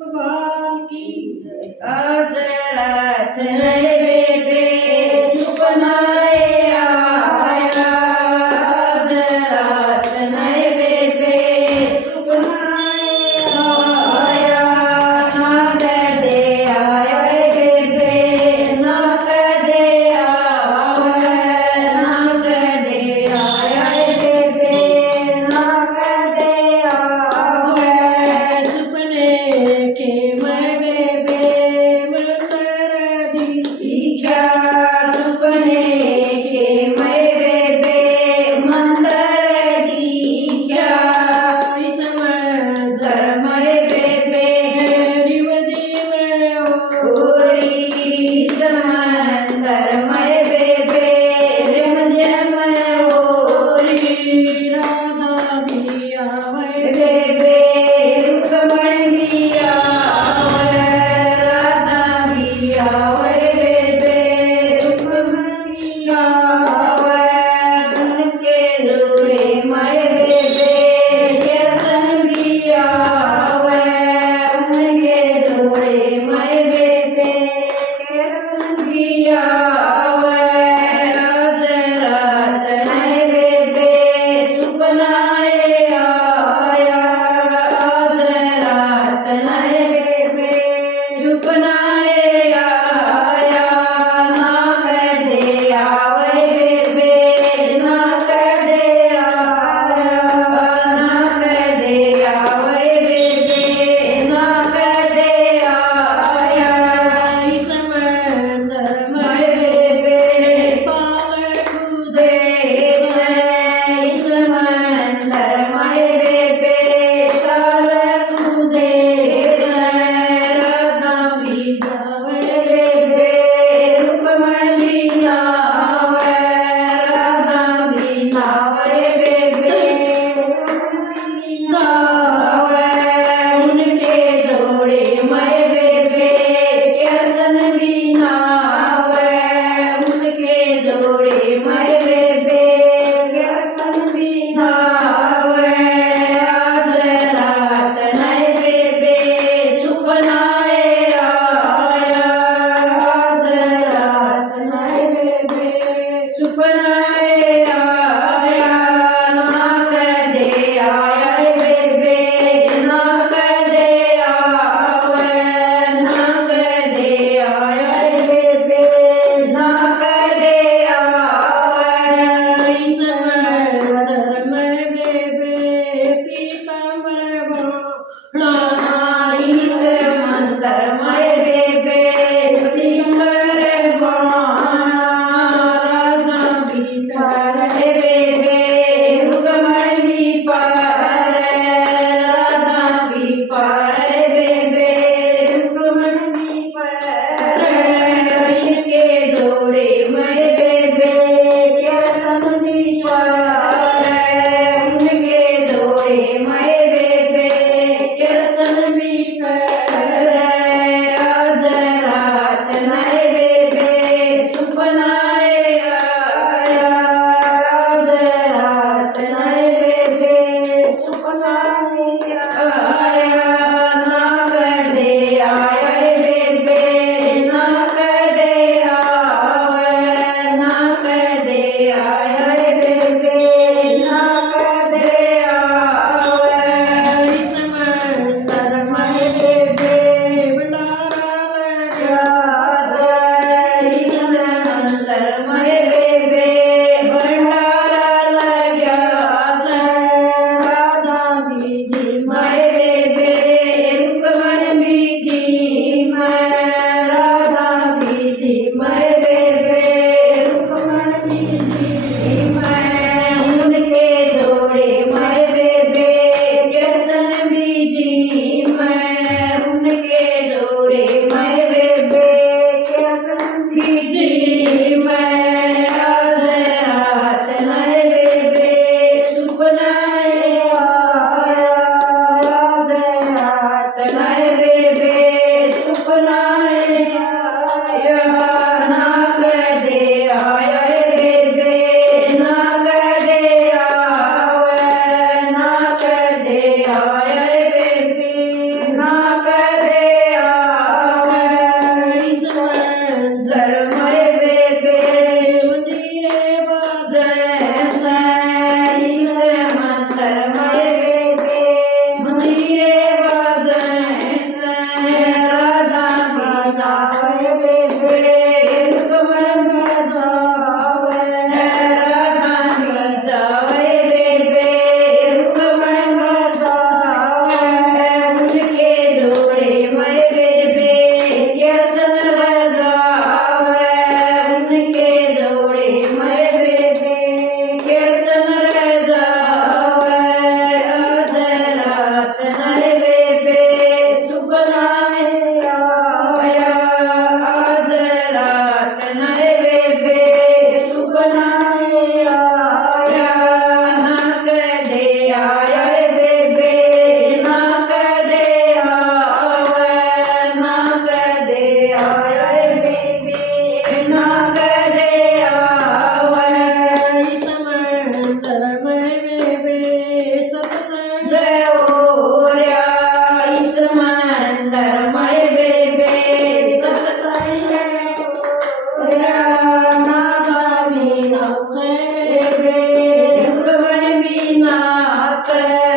भगवान की आज रात नए बेबे सुपनाए आया आज रात नए बेबे सुपनाए आया ना कदे आया बेबे ना कदे आवे ना कदे आया बेबे ना कदे आवे सुपने के मैं बेबे मंतर दिखा सुपने के मैं बेबे मंतर दिखा इस मंतर मैं बेबे जीव जीव ओरी समंदर मैं बेबे रम जम ओरी राधा बिया मैं बेबे रुकमण बिया राधा बिया बेबे रुकमण बिया उनके जोड़े मैं बेबे कैसन बिया उनके जोड़े मैं बेबे कैसन बिया आज रात नए बेबे सुपनाए आया आज रात नए बेबे सुपनाए आया ना कदे आवे बेबे ना कदे आया ना कदे आवे बेबे ना कदे आया इस मंदर मैं बेबे पाल कूदे इस मंदर मैं बेबे ताल कूदे राधा भी जावे बेबे रुकमण भी नावे राधा भी नावे बेबे नावे उनके जोड़े मैं बेबे कैसन भी नावे उनके जोड़े मैं बेबे कैसन भी नावे आज रात नए बेबे सुपनाए आया आज रात नए बेबे सुपनाए आया ना कदे आया बेबे ना कदे आवे ना कदे आया बेबे ना कदे आवे इस मंदर में बेबे पीतांबर बाणा इस मंदर में बेबे पीतांबर बाणा राधा भी पार बेबे रुकमण भी पार राधा भी पार बेबे रुकमण भी पार इनके जोड़े मैं बेबे कैसन भी पार उनके जोड़े मैं बेबे कैसन भी पार आज रात नए बेबे सुपनाए आया आज रात नए बेबे सुपनाए आया ना पास